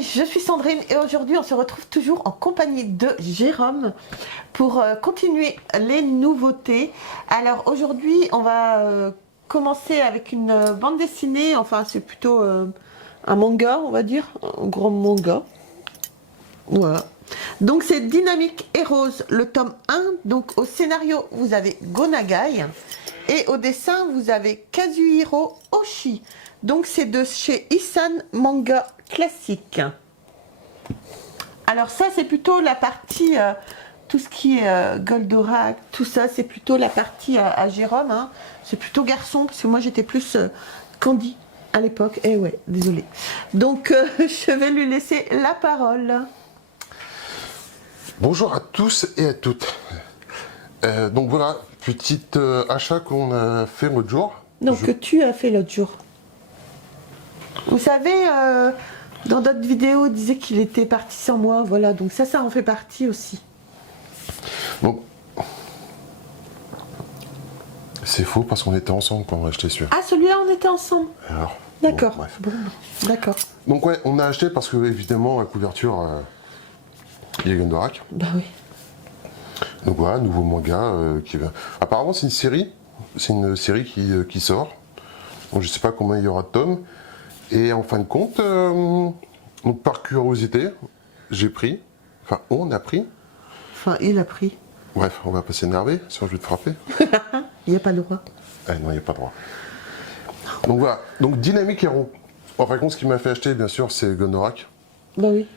amis, je suis Sandrine et aujourd'hui on se retrouve toujours en compagnie de Jérôme pour continuer les nouveautés. Alors aujourd'hui on va commencer avec une bande dessinée, enfin c'est plutôt un manga on va dire, un grand manga. Voilà. Donc c'est Dynamic Heroes, le tome 1. Donc au scénario vous avez Go Nagai et au dessin vous avez Kazuhiro Oshii. Donc c'est de chez Isan Manga Classique. Alors ça c'est plutôt la partie, tout ce qui est Goldorak, tout ça c'est plutôt la partie à Jérôme. Hein. C'est plutôt garçon parce que moi j'étais plus Candy à l'époque. Eh ouais, désolé. Donc je vais lui laisser la parole. Bonjour à tous et à toutes. Donc voilà, petit achat qu'on a fait l'autre jour. Donc que tu as fait l'autre jour. Vous savez, dans d'autres vidéos, il disait qu'il était parti sans moi. Voilà, donc ça en fait partie aussi. Donc, c'est faux parce qu'on était ensemble quand on a acheté celui-là. Ah, celui-là, on était ensemble. Alors, d'accord. Bon, bref. Bon, d'accord. Donc ouais, on a acheté parce que évidemment la couverture, il y a Goldorak. Bah oui. Donc voilà, nouveau manga qui va. Apparemment, c'est une série. C'est une série qui sort. Donc je sais pas combien il y aura de tomes. Et en fin de compte, donc par curiosité, j'ai pris. Enfin, on a pris. Enfin, il a pris. Bref, on va pas s'énerver, sinon je vais te frapper. Il n'y a pas le droit. Ah non, il n'y a pas de droit. Donc voilà, donc Dynamic Hero. En fin de compte, ce qui m'a fait acheter, bien sûr, c'est Goldorak. Bah oui.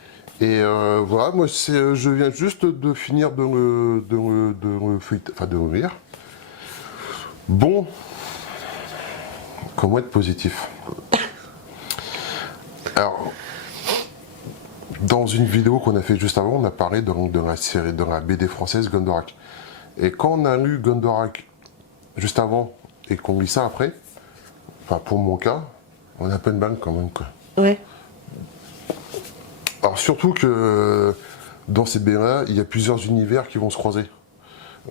Et voilà, moi, je viens juste de finir de le lire. Bon, comment être positif? Alors, dans une vidéo qu'on a fait juste avant, on a parlé de la série, de la BD française Goldorak. Et quand on a lu Goldorak juste avant et qu'on lit ça après, enfin pour mon cas, on a un peu de mal quand même quoi. Ouais. Alors surtout que dans ces BD-là, il y a plusieurs univers qui vont se croiser.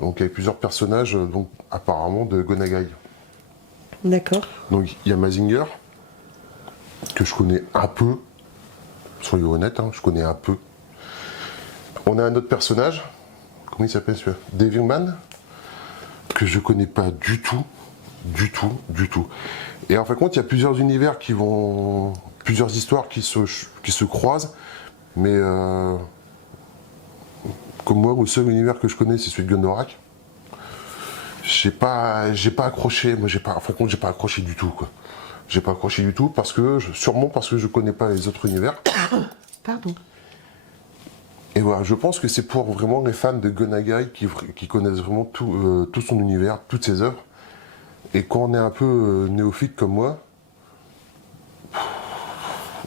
Donc il y a plusieurs personnages, donc apparemment de Go Nagai. D'accord. Donc il y a Mazinger, que je connais un peu, soyons honnêtes, hein, je connais un peu. On a un autre personnage, comment il s'appelle celui-là? Devilman, que je connais pas du tout. Et en fin de compte, il y a plusieurs univers qui vont, plusieurs histoires qui se croisent, mais comme moi, le seul univers que je connais, c'est celui de Goldorak. J'ai pas accroché, moi en fin de compte, j'ai pas accroché du tout quoi. J'ai pas accroché du tout parce que, sûrement parce que je connais pas les autres univers. Pardon. Et voilà, je pense que c'est pour vraiment les fans de Go Nagai qui connaissent vraiment tout son univers, toutes ses œuvres. Et quand on est un peu néophyte comme moi,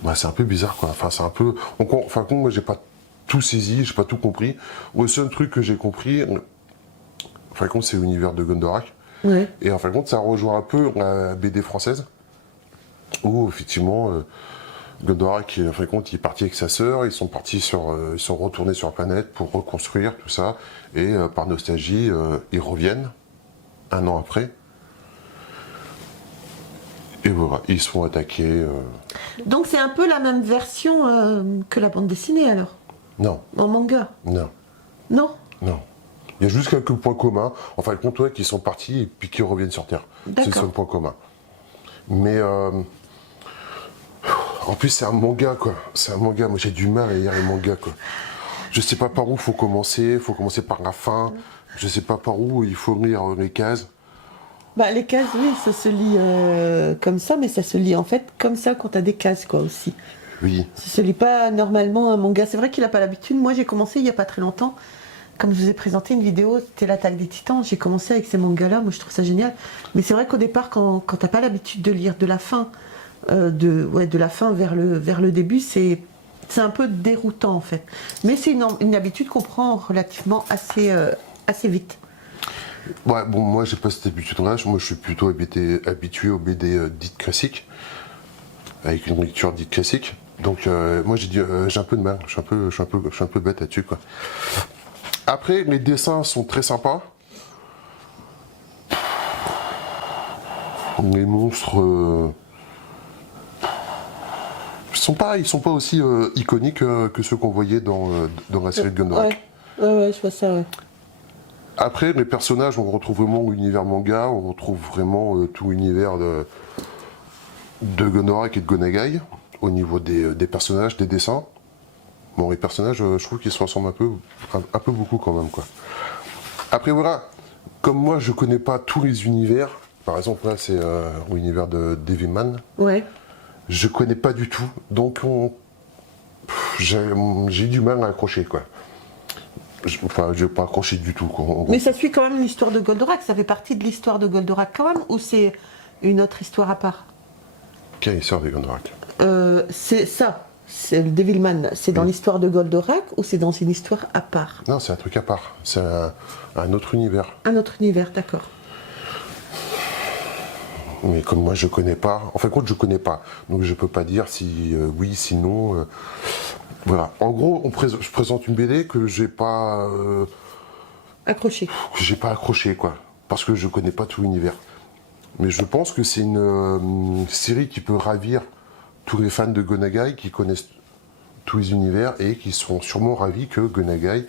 bah c'est un peu bizarre quoi. Enfin, c'est un peu. Enfin, moi, j'ai pas tout saisi, j'ai pas tout compris. Le seul truc que j'ai compris, en fin de compte, c'est l'univers de Goldorak. Ouais. Et en fin de compte, ça rejoint un peu la BD française, où effectivement, Goldorak, en fin de compte, il est parti avec sa sœur, ils sont retournés sur la planète pour reconstruire tout ça, et par nostalgie, ils reviennent, un an après. Et voilà, ils se font attaquer. Donc c'est un peu la même version que la bande dessinée alors, Non, en manga. non, Non. non. Il y a juste quelques points communs. En fin de compte, ouais, qu'ils sont partis et puis qu'ils reviennent sur Terre. C'est le seul point commun. Mais en plus, c'est un manga, quoi. C'est un manga. Moi, j'ai du mal à lire les mangas, quoi. Je sais pas par où faut commencer. Il faut commencer par la fin. Je sais pas par où il faut lire les cases. Bah les cases, oui, ça se lit comme ça, mais ça se lit en fait comme ça quand t'as des cases quoi aussi. Oui. Ça se lit pas normalement un manga. C'est vrai qu'il a pas l'habitude. Moi j'ai commencé il y a pas très longtemps. Comme je vous ai présenté une vidéo, c'était l'Attaque des Titans. J'ai commencé avec ces mangas-là. Moi je trouve ça génial. Mais c'est vrai qu'au départ, quand t'as pas l'habitude de lire de la fin, de la fin vers le début, c'est un peu déroutant en fait. Mais c'est une habitude qu'on prend relativement assez vite. Ouais, bon, moi, j'ai pas cette habitude-là. Moi, je suis plutôt habitué aux BD dites classiques, avec une lecture dite classique. Donc, moi, j'ai un peu de mal. Je suis un peu bête là-dessus, quoi. Après, les dessins sont très sympas. Les monstres, ils sont pas aussi iconiques que ceux qu'on voyait dans la série de Goldorak. Ouais, je vois ça, ouais. Après, les personnages, on retrouve vraiment l'univers manga, on retrouve vraiment tout l'univers de Goldorak et de Gonagai, au niveau des personnages, des dessins. Bon, les personnages, je trouve qu'ils se ressemblent un peu beaucoup quand même, quoi. Après, voilà, comme moi, je connais pas tous les univers, par exemple, là, c'est l'univers de Devilman. Ouais. Je connais pas du tout, donc j'ai du mal à accrocher, quoi. Enfin, je vais pas accrocher du tout, quoi. Mais ça suit quand même l'histoire de Goldorak, ça fait partie de l'histoire de Goldorak quand même, ou c'est une autre histoire à part? Quelle histoire de Goldorak? C'est ça, c'est le Devilman, c'est dans l'histoire de Goldorak ou c'est dans une histoire à part? Non, c'est un truc à part, c'est un autre univers. Un autre univers, d'accord. Mais comme moi je connais pas, en fin de compte je connais pas, donc je peux pas dire si oui, si non. Voilà. En gros, je présente une BD que j'ai pas Accroché. accroché, quoi, parce que je connais pas tout l'univers. Mais je pense que c'est une série qui peut ravir tous les fans de Gonagai qui connaissent tous les univers et qui sont sûrement ravis que Gonagai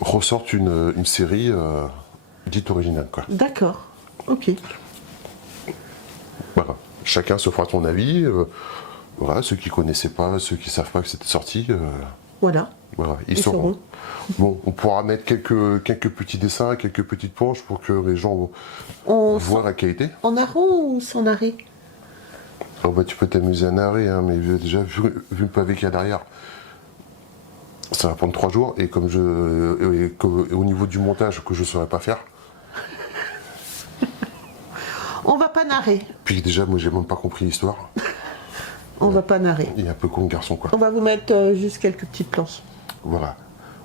ressorte une série dite originale, quoi. D'accord, ok. Voilà. Chacun se fera son avis. Voilà, ceux qui connaissaient pas, ceux qui savent pas que c'était sorti. Voilà. Voilà, ils sauront. Bon, on pourra mettre quelques petits dessins, quelques petites planches pour que les gens voient la qualité. En arrond ou sans arrêt? Oh, bah, tu peux t'amuser à narrer, hein, mais déjà, vu le pavé qu'il y a derrière, ça va prendre 3 jours. Et comme au niveau du montage, que je ne saurais pas faire. On va pas narrer. Puis déjà, moi, j'ai même pas compris l'histoire. On va pas narrer. Il est un peu con, le garçon, quoi. On va vous mettre juste quelques petites planches. Voilà,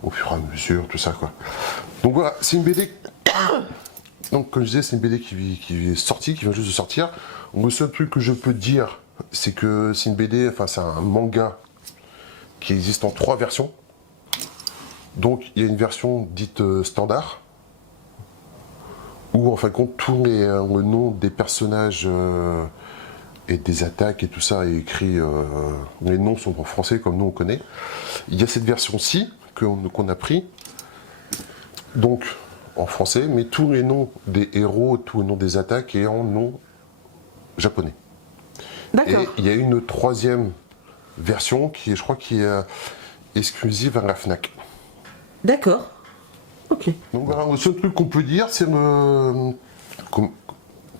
au fur et à mesure, tout ça, quoi. Donc voilà, c'est une BD. Donc, comme je disais, c'est une BD qui est sortie, qui vient juste de sortir. Le seul truc que je peux dire, c'est que c'est une BD, enfin, c'est un manga qui existe en 3 versions. Donc, il y a une version dite standard, où, en fin de compte, tous le nom des personnages et des attaques et tout ça est écrit. Les noms sont en français, comme nous on connaît. Il y a cette version-ci qu'on a pris, donc en français, mais tous les noms des héros, tous les noms des attaques est en nom japonais. D'accord. Et il y a une 3e version qui est, je crois, qui est exclusive à la Fnac. D'accord. Ok. Donc voilà, le seul truc qu'on peut dire, c'est que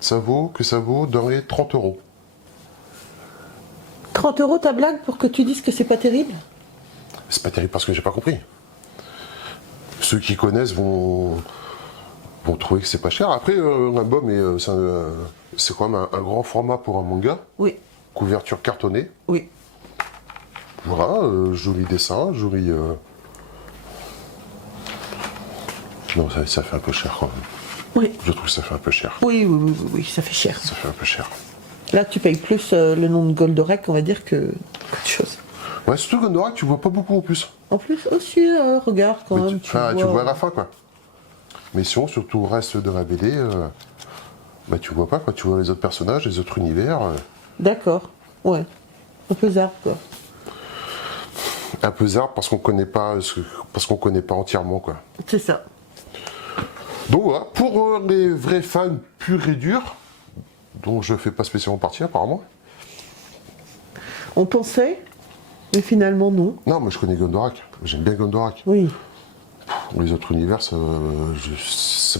ça vaut dans les 30 €. 30 € ta blague pour que tu dises que c'est pas terrible? C'est pas terrible parce que j'ai pas compris. Ceux qui connaissent vont trouver que c'est pas cher. Après, l'album c'est quand même un grand format pour un manga. Oui. Couverture cartonnée. Oui. Voilà, joli dessin, joli. Non, ça fait un peu cher quand même. Oui. Je trouve que ça fait un peu cher. Oui, ça fait cher. Ça fait un peu cher. Là, tu payes plus le nom de Goldorak, on va dire, que autre chose. Ouais, surtout Goldorak, tu vois pas beaucoup en plus. En plus, aussi, regarde quand Mais même. tu vois à la fin, quoi. Mais sinon, surtout le reste de la BD, bah, tu vois pas, quoi. Tu vois les autres personnages, les autres univers. D'accord, ouais. Un peu zarbe, quoi. Un peu zarbe parce qu'on connaît pas entièrement, quoi. C'est ça. Donc voilà, pour les vrais fans purs et durs, dont je fais pas spécialement partie apparemment. On pensait, mais finalement non. Non, moi je connais Goldorak, j'aime bien Goldorak. Oui. Les autres univers, ça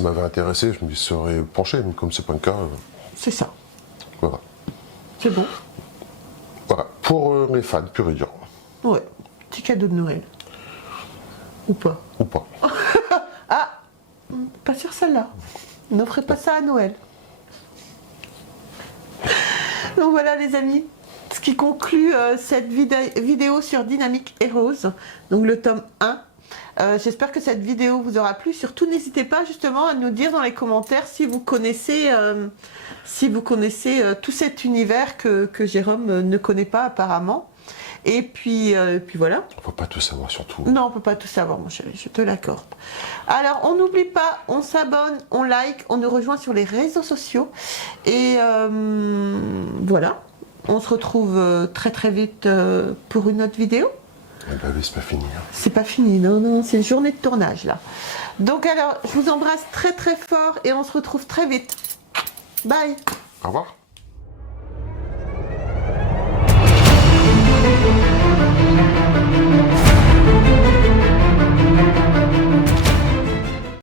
m'avait intéressé, je me serais penché, mais comme c'est pas le cas, C'est ça. voilà. C'est bon. Voilà, pour les fans purs et durs. Ouais. Petit cadeau de Noël. Ou pas. Ou pas. Pas sur celle-là. N'offrez pas ça à Noël. Donc voilà les amis, ce qui conclut cette vidéo sur Dynamic Heroes, donc le tome 1. J'espère que cette vidéo vous aura plu. Surtout n'hésitez pas justement à nous dire dans les commentaires si vous connaissez tout cet univers que Jérôme ne connaît pas apparemment. Et puis voilà. On peut pas tout savoir surtout. Non, on peut pas tout savoir, mon chéri, je te l'accorde. Alors, on n'oublie pas, on s'abonne, on like, on nous rejoint sur les réseaux sociaux. Et voilà. on se retrouve très très vite pour une autre vidéo. Eh ben oui, c'est pas fini. Hein. C'est pas fini, non, c'est une journée de tournage là. Donc alors, je vous embrasse très très fort et on se retrouve très vite. Bye. Au revoir.